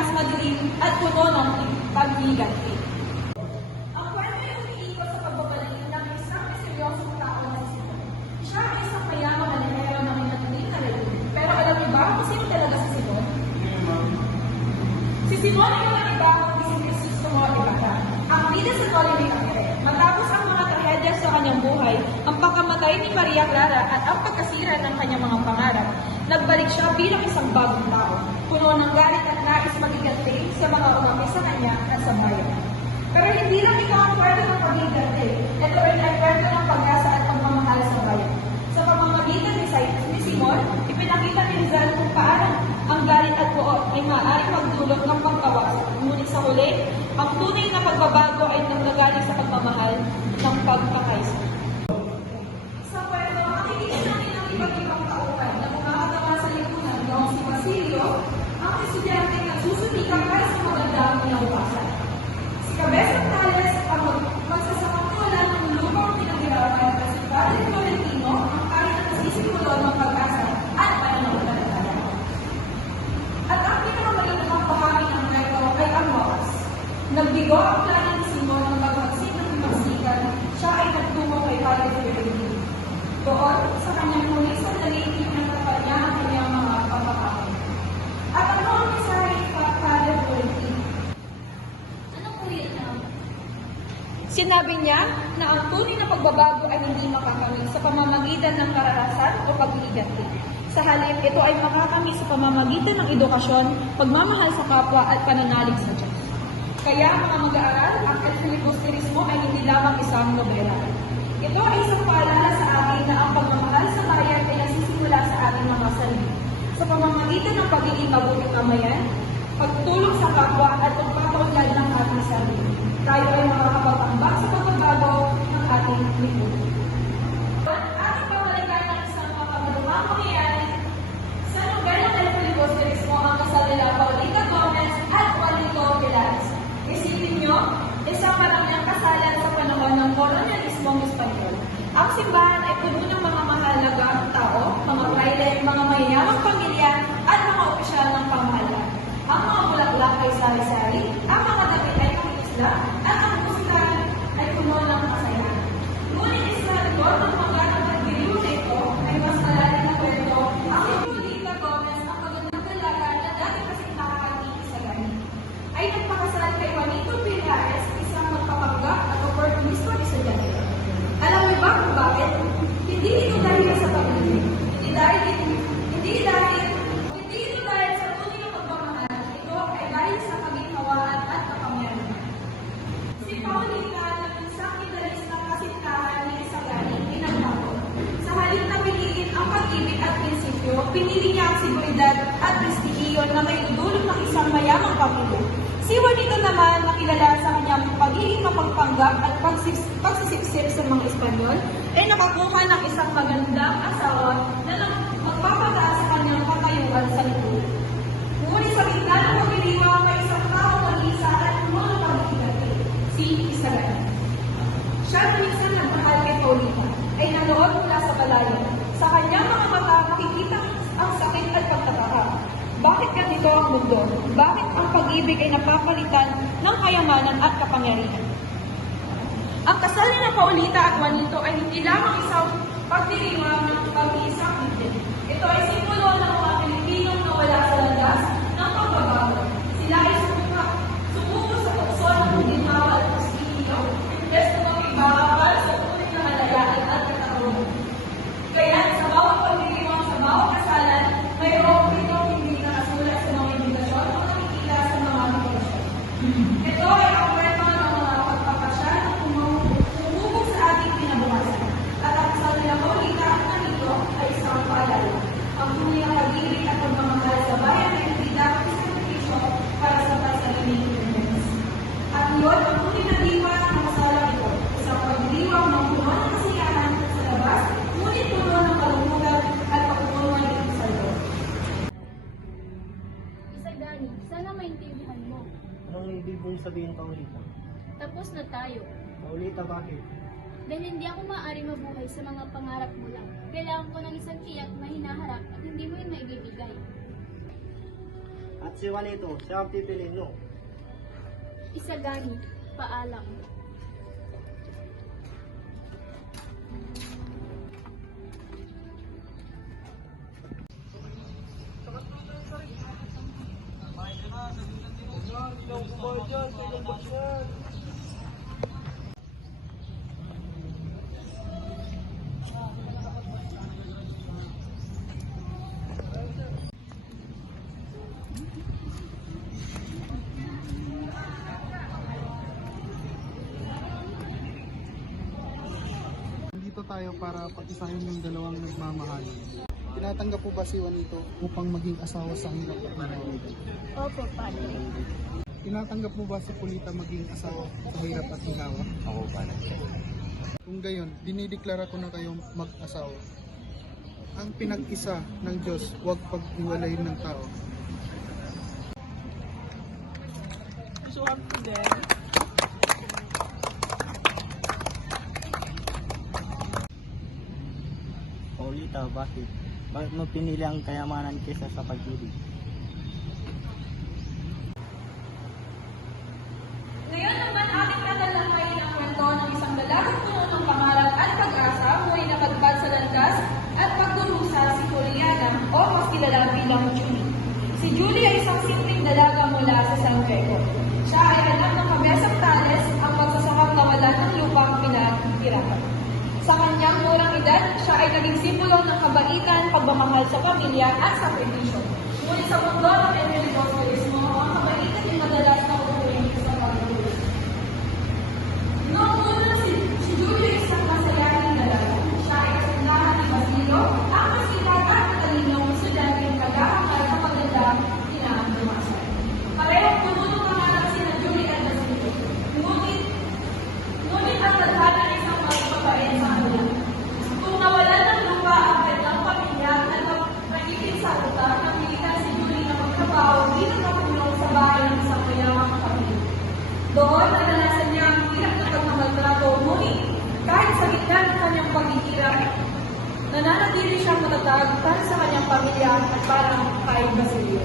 mas madilim at puno ng paghiganti. Ang kwento ay umiikot sa pagbabalik ng isang misteryosong tao na si Simon. Siya ay isang mayamang manahero na may matiling na layunin. Pero alam niyo ba kung sino talaga si Simon? Si Simon ay walang iba kung si Jesus Ibarra, ang leader sa Colony ng Ere. Matapos ang mga trahedya sa kanyang buhay, ang pagkamatay ni Maria Clara at ang pagkasira ng kanyang mga pangarap, nagbalik siya bilang isang bagong tao, puno ng galit at nais magiganti sa mga umami sa kanya at sa bayan. Pero hindi lang ito ang kwento ng pagiganti. Ito rin ay kwento ng pag-asa at pagmamahal sa bayan. Sa pamamagitan ni Simon, ipinakita ni Rizal kung paano ang galit at puot ay maaaring magdulot ng pagkawas. Ngunit sa huli, ang tunay na pagbabago ay nanggagaling sa pagmamahal ng pagkakaisa. Sa kwento, makikita natin ang iba't ibang tauhan na kumakatawa sa lipunan noong si Basilio, ang estudyante na susunikan para sa magandang kinabukasan. Si Cabezang Tales, ang magsasakang wala ng lubang pinaghirapan at si Padre Tolentino, ang kahit na nasisimulo ng pag-asa at pananampalataya. At ang pinakamalinaw bahagi ng kwento ay ang wakas. Nagbigo ang plano ni Simon ng magmagsik ng magsikan, siya ay nagtungo kay Padre Tolentino. Doon, sa kanyang huling sandali, pinagtapat niya ang kanyang mga pagkakataon. At ano ang mensahe ni Padre Tolentino? Anong ulit na? Sinabi niya na ang tunay na pagbabago ay hindi makakamit sa pamamagitan ng karanasan o pag-iiganti. Sa halip, ito ay makakamit sa pamamagitan ng edukasyon, pagmamahal sa kapwa at pananalig sa Diyos. Kaya mga mag-aaral, ang El Filibusterismo ay hindi lamang isang nobela. Ito ay isang paalala sa atin na ang pagmamahal sa bayan ay nasisimula sa ating mga sarili. Sa pamamagitan ng pagiging mabuting kamayan, pagtulong sa kapwa at pagpapaunlad ng ating sarili. Tayo ay makakapagtambak sa pagbabago ng ating lipunan. At ating pabalikan ng isang makamalumang pangyayari sa nobela ng El Filibusterismo ang kasal nila Paulita Gomez at Juanito Velarez. Isipin nyo, isang marangyang kasalan sa panahon ng kolonyalismong Espanyol. Ang simbahan ay puno ng mga mahalagang tao, mga fraile, mga mayayamang pamilya, at mga opisyal ng pamahalaan. Ang mga bulaklak ay sari-sari, ang mga damit ay isla, at ang musika ay puno ng kasayahan. Ngunit isa ito ng mga nagpagbiliw na ito ay mas malalim na kwento ang Paulita Gomez, ang magandang dalaga na dati kasing nakakatiki sa ganit. Ay nagpakasal kay Juanito Velarez, isang magpapanggap at opportunista ni estudyante. Alam niyo ba kung bakit? Hindi ito dahil sa pag-ibig. Hindi ito dahil sa tunay na pagmamahal. Ito ay dahil sa kaginhawaan at kapangyarihan. Si Paulita ng isang idealista kasintahan ni Isagani ay nagbago. Sa halip na piliin ang pag-ibig at prinsipyo, pinili niya ang seguridad at prestigiyo na may idulot ng isang mayamang pamilya. Si Juanito naman, nakilala sa kanyang pagiging mapagpanggap at pagsisiksik sa mga Espanyol, ay nakakuha ng isang magandang asawa na magpapataas sa kanyang katayuan sa lipunan. Ngunit sa gitna ng pagdiriwang, may isang tao mag-isa at puno ng pag-iganti, si Isagani. Siya na minsan nagmahal kay Paulita, ay nanood mula sa palayan. Sa kanyang mga mata, makikita ang sakit at pagtataka. Bakit ganito ang mundo? Bakit ang pag-ibig ay napapalitan ng kayamanan at kapangyarihan? Ang kasal ni Paulita at Juanito ay hindi lamang isang pagdiriwang ng pag-iisang ibig. Ito ay simbolo ng mga Pilipinong nawala sa landas ng pagbabago. Sila ay sumuko sa tukso ng ginhawa at prestigyo, imbes na magbibawal sa tunay na malayaan at katarungan. Kaya sa bawat pagdiriwang, sa bawat kasalan, mayroong pitong hindi nakasulat sa mga invitasyon o nakikita sa mga invitasyon. Ito ay ang kwento ng mga pagpapasya na humubog sa ating kinabukasan. At ang kasal nila Paulita at Juanito ay isang paalala. Ang tunay na pag-ibig at pagmamahal sa bayan ay hindi dapat isakripisyo para sa pansariling Pilipinas. At yun, ang tunay na diwa ng kasalang ito, isang pagdiriwang ng puno ng kasiyahan sa labas, ngunit puno ng kalungkutan at pagpupunuan ito sa loob. Isagani, sana maintindihan mo. Anong ibig mong sabihin, Paulita? Tapos na tayo. Paulita, bakit? Dahil hindi ako maaari mabuhay sa mga pangarap mo lang. Kailangan ko ng isang tiyak na hinaharap at hindi mo yun maibibigay. At si Juanito, siya ang pipiliin mo. Isagani, paalam. Dito tayo para pag-isahin yung dalawang nagmamahal. Tinatanggap po ba si Juanito upang maging asawa sa hirap at ginawa? Opo, Padre. Tinatanggap mo ba si Polita maging asawa sa hirap at ginawa? Ako pa na. Kung gayon, dinideklara ko na kayong mag-asawa. Ang pinag-isa ng Diyos, huwag pag-iwalayin ng tao. Paulita, bakit? Bakit mo pinili ang kayamanan kaysa sa pag-ibig? Ngayon naman aking tatalakayin ang kwento ng isang dalagang puno ng pangarap at pag-asa, ngunit napadpad sa landas at pagdurusa si Juliana o mas kilala bilang Julie. Si Julie ay isang simpleng dalaga mula sa San Diego. Siya ay anak ng kabesang Tales ang magsasakang kawalan ng lupang pinaghirapan. Sa kanyang murang edad, siya ay naging simbolo ng kabaitan, pagmamahal sa pamilya at sakripisyo. Ngunit sa mundo ng evangelicalismo, ang kabaitan ay madalas na uuwi sa pagdurusa. Noong una si Julie ay isang masayahin dalaga. Siya ay kasindahan ni Basilio, ang masipag at matalinong estudyanteng pag-aaral na magandang pinagdumasa. Parehong puno ng pangarap sina Julie at Basilio. Ngunit ang tadhana ay isang magpapain sa kanila. Kung nawalan ng lupa ang kanilang pamilya at magiging sa utang, napilitan si Julie na magtrabaho dito na kulong sa bahay ng isang mayamang pamilya. Doon, naranasan niya ang hirap na pagmamaltrato, ngunit kahit sa gitna ng kanyang paghihirap, nananatili siyang matatag para sa kanyang pamilya at parang kay Basilio.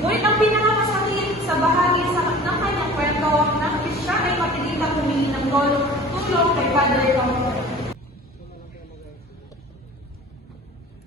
Ngunit ang pinakamasakit sa bahagi ng kanyang kwento nang siya ay mapilitang humingi ng tulong kay Padre Ramon.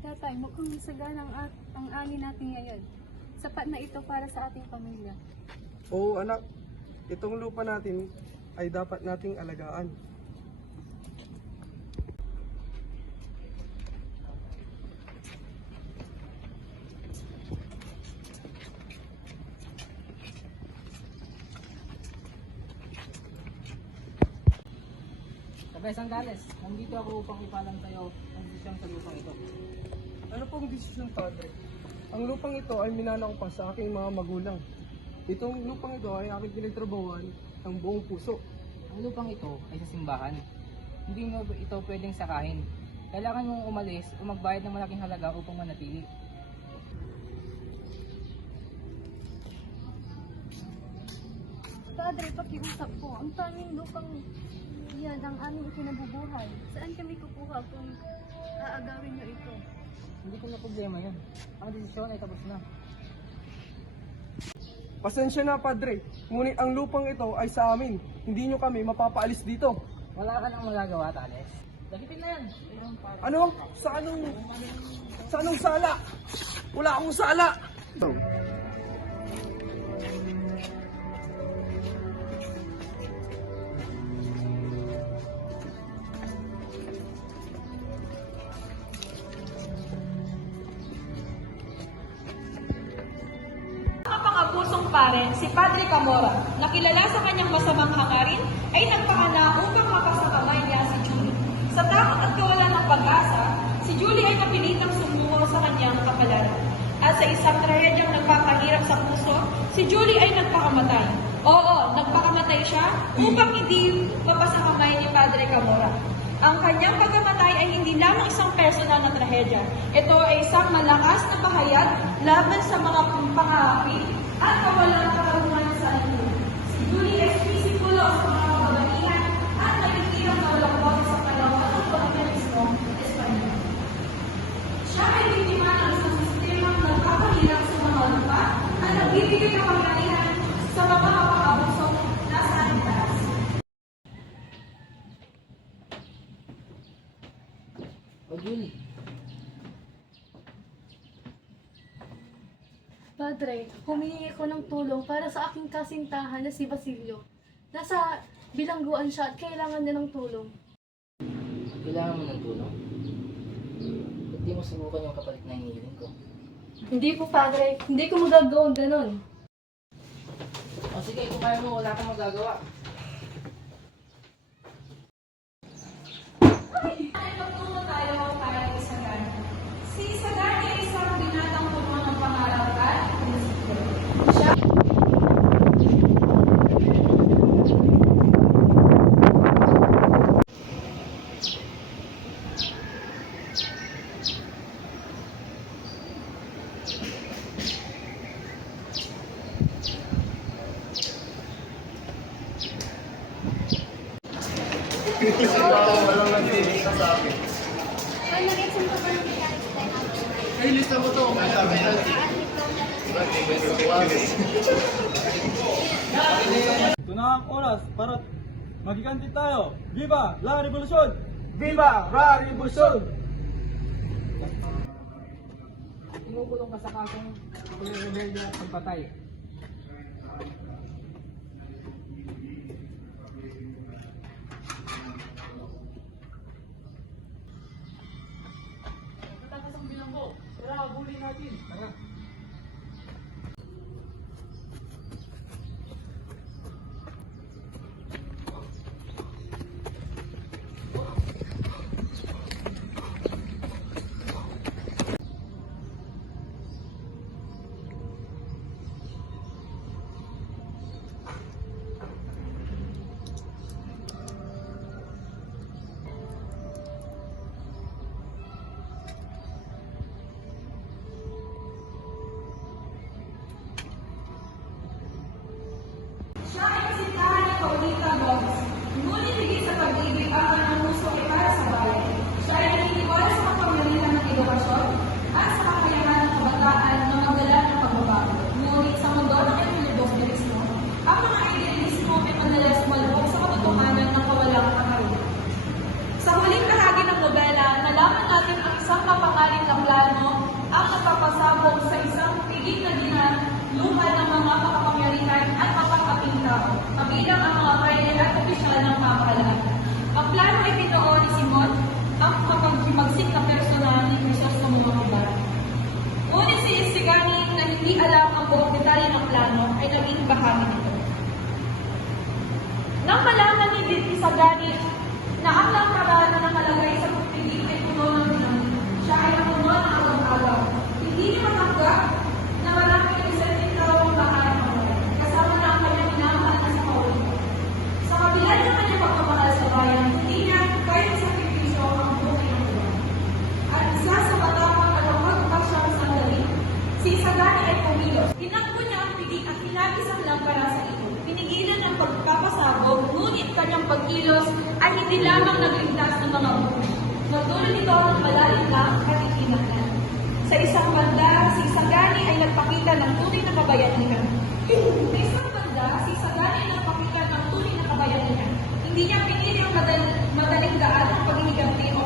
Tatay, mukhang masagana ang ani natin ngayon. Sapat na ito para sa ating pamilya. Oo anak, itong lupa natin ay dapat nating alagaan. Kabesang Tales, nandito ako upang ipalam sa'yo ang desisyon sa lupang ito. Ano pong desisyon, Padre? Ang lupang ito ay minana ko pa sa aking mga magulang. Itong lupang ito ay aking pinagtrabahuan ng buong puso. Ang lupang ito ay sa simbahan. Hindi mo ito pwedeng sakahin. Kailangan mong umalis o magbayad ng malaking halaga upang manatili. Padre, pakiusap po. Ang tanging lupang yan ang aming ikinabubuhay. Saan kami kukuha kung aagawin niyo ito? Hindi ko na problema yun. Ang desisyon ay tapos na. Pasensya na, Padre. Ngunit ang lupang ito ay sa amin. Hindi nyo kami mapapaalis dito. Wala ka nang magagawa, Tales. Dagitin na yan. Ano? Sa anong sala? Wala akong sala! Pusong pare, si Padre Camora, na kilala sa kanyang masamang hangarin, ay nagpakala upang mapasakamay niya si Julie. Sa takot at kawalan ng pag-asa, si Julie ay napilitang sumuko sa kanyang kapalaran. At sa isang trahedyang nagpapahirap sa puso, si Julie ay nagpakamatay. Oo, nagpakamatay siya upang hindi mapasakamay ni Padre Camora. Ang kanyang pagkamatay ay hindi lamang isang personal na trahedya. Ito ay isang malakas na pahayag laban sa mga pangapi at kawalan katarungan sa anyo. Si Julie ay sisipulo sa mga kababaihan at nagtitirang malambot sa kalawan ng kolonyalismo Espanyol. Siya ay biktima ng isang sistemang nagpapahirap sa mga lupa at humingi ako ng tulong para sa aking kasintahan na si Basilio. Nasa bilangguan siya at kailangan niya ng tulong. Kailangan mo ng tulong? Ba't di mo subukan yung kapalit na hinihiling ko? Hindi po, Padre. Hindi ko magagawang ganon. O sige, kung kaya mo, wala kang magagawa. Pagtungo tayo kay Isagani. Si Isagani ay isang binatang puno ng pangarap at prinsipyo. Siya Ito na ang oras para magiganti tayo. Viva la Revolution! Viva la Revolution! Inukulong ka sa kasong pag-rebellion at pagpatay. Patakas ang bilanggo. Tara, habulin natin. Tara. siya ay kasintahan ni Paulita Gomez. Ngunit higit sa pag-ibig ang kanyang puso ay para sa bayan. Siya ay naniniwala sa kapangyarihan ng edukasyon at sa kakayahan ng kabataan na magdala ng pagbabago. Ngunit sa mundo ng epilibosbilismo, ang mga idealismo ay madalas malubog sa katotohanan ng kawalang katarungan. Sa huling bahagi ng nobela, nalaman natin ang isang mapangaling na plano ang nagpapasabog sa isang tigil na luha ng mga makapangyarihan at mapapaping tao, kabilang ang mga prayer at opisyal ng pamahalaan. Ang plano ay binuo ni Simon, ang mapaghimagsik na personal ni Crisos sa mga lugar. Ngunit si Isigani na hindi alam ang buong detalye ng plano ay naging bahagi nito. Nang malaman ni Isigani na ang langkaraan na nakalagay sa pagpigil ay puno ng pinangin, siya ay napuno ng agaw-agaw. Hindi niya matanggap na maraming isang tao ang bahay ng bayan, kasama na ang kanyang minamahal na sa Paulita. Sa kabila ng kanyang pagmamahal sa bayan, hindi niya kaya sakripisyo ang buhay ng bayan. At isa sa matapang at ang magpasyang sandali, si Isagani ay pumilos. Tinakbo niya ang piling at hinagis ang lampara sa ito. Pinigilan ang pagpapasabog, ngunit kanyang pagkilos ay hindi lamang nagligtas ng mga buhay. Nagdulot ito ang malalim lang at itinaklan. Sa isang banda, si Isagani ay nagpakita ng tunay na kabayanihan. Sa isang banda, si Isagani ay nagpakita ng tunay na kabayanihan. Hindi niya pinili ang madaling daan ng paghihiganti o